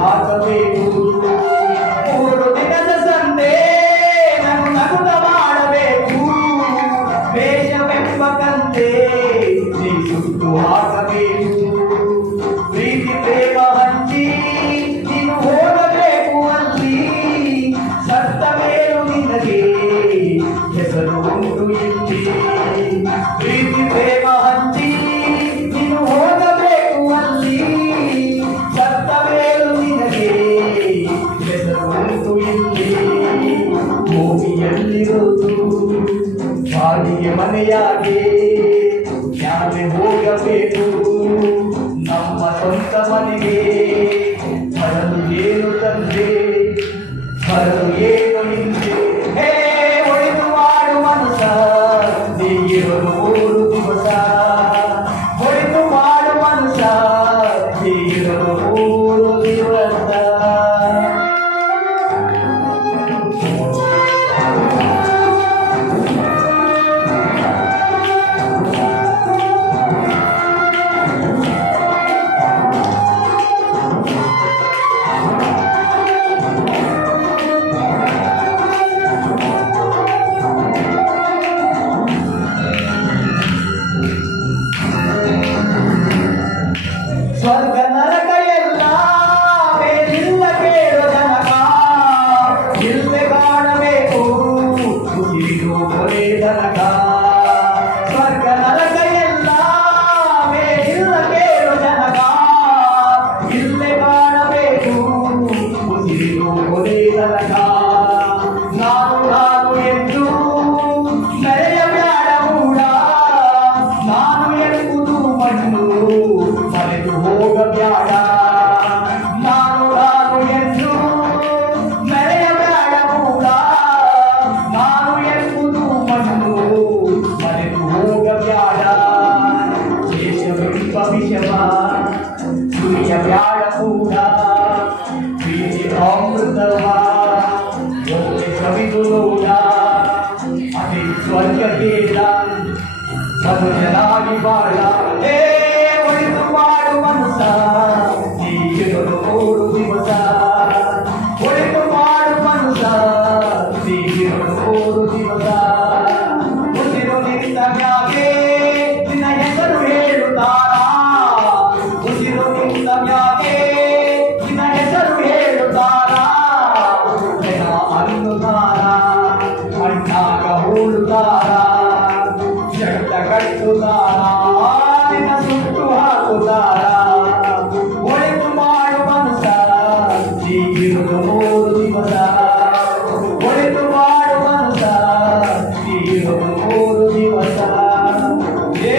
ಹಾಕಬೇಕು. 3 ದಿನದ ಸಂತೆ ನಾನು ನಗುತ್ತ ಮಾಡಬೇಕು. ವೇಷವೆಂಬ ಕಂತೆ ನೀ ಸುಟ್ಟು ಹಾಕಬೇಕು. ಪ್ರೀತಿ ಪ್ರೇಮ ಹಂಚಿ ನೀನು ಹೋಗಬೇಕು ಅಲ್ಲಿ. ಸತ್ತ ಮೇಲೂ ನಿನಗೆ ಹೆಸರು ಉಂಟು ಇಲ್ಲಿ. ಪ್ರೀತಿ ಪ್ರೇಮ ಹಂಚಿ ನೀನು ಹೋಗಬೇಕು ಅಲ್ಲಿ. ಸತ್ತ ಮೇಲೂ ನಿನಗೆ ಹೆಸರು ಉಂಟು ಇಲ್ಲಿ. ಭೂಮಿಯಲ್ಲಿರುವುದು ಬಾಡಿಗೆ ಮನೆಯಾಗೆ ಯಾಕೆ ಹೋಗಬೇಕು ನಮ್ಮ ಸ್ವಂತ ಮನೆಗೆ. ಬರಲು ಏನು ತಂದೆ ಬರಲು ಏನು ಹಿಂದೆ. ಹೇ ಒಳಿತು ಮಾಡು ಮನಸ ನೀಗಿರಲು 3 ದಿವಸ. ಒಳಿತು ಮಾಡು ಮನಸ ನೀಗಿರಲು 3 ದಿವಸ. ಸ್ವರ್ಗ ನರಕ ಎಲ್ಲ ಬೇರಿಲ್ಲ ಕೇಳೋ ಜನಕ. ಇಲ್ಲೇ ಕಾಣಬೇಕು ಉಸಿರು ಕೊನೆ ತನಕ. ಸ್ವರ್ಗ ನರಕ ಎಲ್ಲ ಬೇರಿಲ್ಲ ಕೇಳೋ ಜನಕ. ಇಲ್ಲೇ ಕಾಣಬೇಕು ಉಸಿರು ಕೊನೆ ತನಕ. ನಾನು ನಾನು ಎಂದು ಮೆರೆಯಬೇಡ ಮೂಡ. ನಾನು ಎಂಬುದು ಮಣ್ಣು ಮರೆತು ಹೋಗಬೇಡ. ನಾನು ನಾನು ಎಂದು ಮೆರೆಯಬೇಡ ಮೂಡ. ನಾನು ಎಂಬುದು ಮಣ್ಣು ಮರೆತು ಹೋಗಬೇಡ. ದೇಶವೆಂಬ ವಿಷವ ಸುರಿಯಬೇಡ ಕೂಡ. ಪ್ರೀತಿ ಅಮೃತವ ಒಮ್ಮೆ ಸವಿದು ನೋಡ. ಅದೇ ಸ್ವರ್ಗ ಕೇಳ ಮನುಷ್ಯನಾಗಿ ಬಾಳ. ಹೇ ಒಳಿತು ಮಾಡು ಮನಸ ನೀಗಿರಲು 3 ದಿವಸ. ಒಳಿತು ಮಾಡು ಮನಸ ನೀಗಿರಲು 3 ದಿವಸ. ಉಸಿರು ನಿಂತ ಮ್ಯಾಗೆ ನಿನ್ನ ಹೆಸರು ಹೇಳುತ್ತಾರ. ಉಸಿರು ನಿಂತ ಮ್ಯಾಗೆ ನಿನ್ನ ಹೆಸರು ಹೇಳುತ್ತಾರ. ಜನ ಅನ್ನುತ್ತಾರ ಅಣ್ಣಾಗ ಹೋಳುತ್ತಾರ. ಜಟ್ಟ ಕಟ್ಟುತ್ತಾರ ನಿನ್ನ ಸುಟ್ಟು ಹಾಕುತ್ತಾರ. ಒಳಿತು ಮಾಡು ಮನಸ ನೀಗಿರಲು 3 ದಿವಸ. ಒಳಿತು ಮಾಡು ಮನಸ ನೀಗಿರಲು 3 ದಿವಸ. ಏ